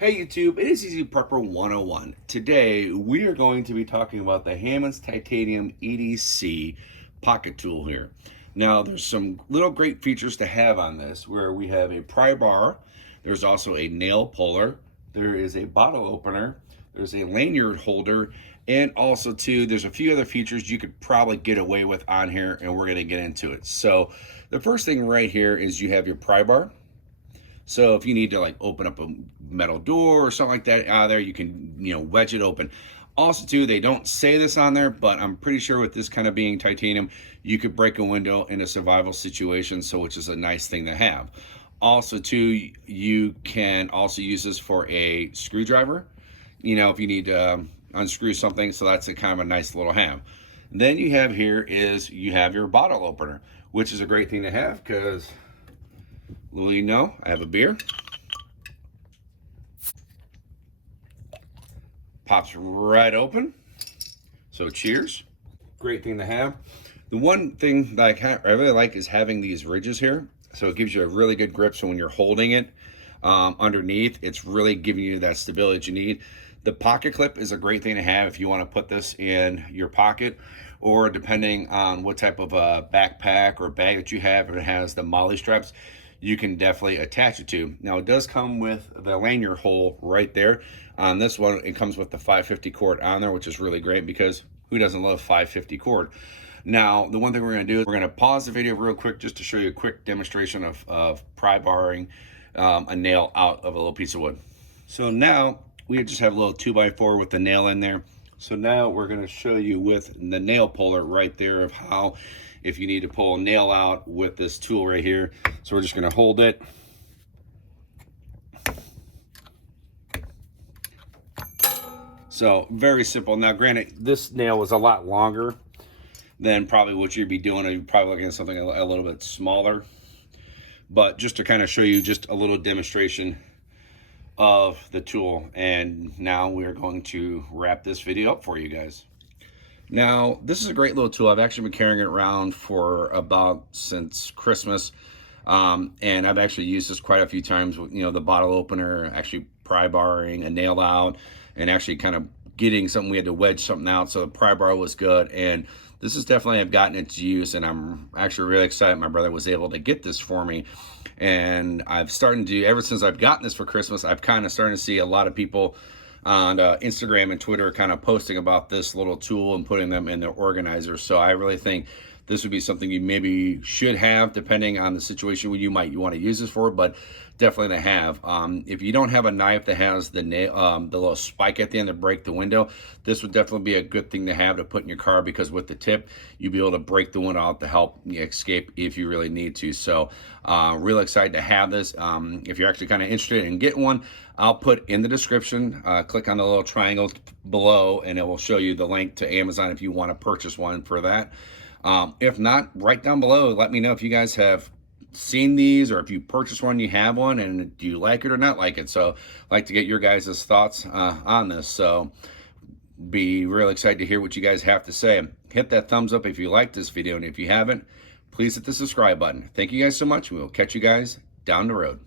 Hey YouTube, it is Easy Prepper 101. Today we are going to be talking about the Hamans Titanium EDC pocket tool here. Now there's some little great features to have on this where we have a pry bar, there's also a nail puller, there is a bottle opener, there's a lanyard holder, and also too there's a few other features you could probably get away with on here, and we're going to get into it. So the first thing right here is you have your pry bar. So if you need to like open up a metal door or something like that out of there, you can, wedge it open. Also too, they don't say this on there, but I'm pretty sure with this kind of being titanium, you could break a window in a survival situation, so which is a nice thing to have. Also too, you can also use this for a screwdriver, if you need to unscrew something, so that's a kind of a nice little have. Then you have here is you have your bottle opener, which is a great thing to have because I have a beer. Pops right open. So cheers. Great thing to have. The one thing that I really like is having these ridges here. So it gives you a really good grip. So when you're holding it underneath, it's really giving you that stability that you need. The pocket clip is a great thing to have if you want to put this in your pocket, or depending on what type of a backpack or bag that you have, if it has the molly straps, you can definitely attach it to. Now it does come with the lanyard hole right there. On this one, it comes with the 550 cord on there, which is really great because who doesn't love 550 cord? Now, the one thing we're gonna do is we're gonna pause the video real quick just to show you a quick demonstration of pry barring a nail out of a little piece of wood. So now we just have a little 2x4 with the nail in there. So now we're gonna show you with the nail puller right there of how, if you need to pull a nail out with this tool right here. So we're just gonna hold it. So very simple. Now granted, this nail was a lot longer than probably what you'd be doing. You're probably looking at something a little bit smaller. But just to kind of show you just a little demonstration of the tool. And now we're going to wrap this video up for you guys. Now, this is a great little tool. I've actually been carrying it around for about since Christmas. And I've actually used this quite a few times with, the bottle opener, actually pry barring a nail out, and actually kind of getting something, we had to wedge something out. So the pry bar was good. And this is definitely, I've gotten its use, and I'm actually really excited. My brother was able to get this for me. And I've started to, ever since I've gotten this for Christmas, I've kind of started to see a lot of people on Instagram and Twitter kind of posting about this little tool and putting them in their organizers. So I really think this would be something you maybe should have, depending on the situation you want to use this for, but definitely to have. If you don't have a knife that has the nail, the little spike at the end to break the window, this would definitely be a good thing to have to put in your car, because with the tip, you'll be able to break the window out to help you escape if you really need to. So really excited to have this. If you're actually kind of interested in getting one, I'll put in the description, click on the little triangle below, and it will show you the link to Amazon if you want to purchase one for that. If not, right down below, let me know if you guys have seen these, or if you purchased one, you have one, and do you like it or not like it. So I'd like to get your guys' thoughts on this. So be real excited to hear what you guys have to say. Hit that thumbs up if you like this video, and if you haven't, please hit the subscribe button. Thank you guys so much, and we'll catch you guys down the road.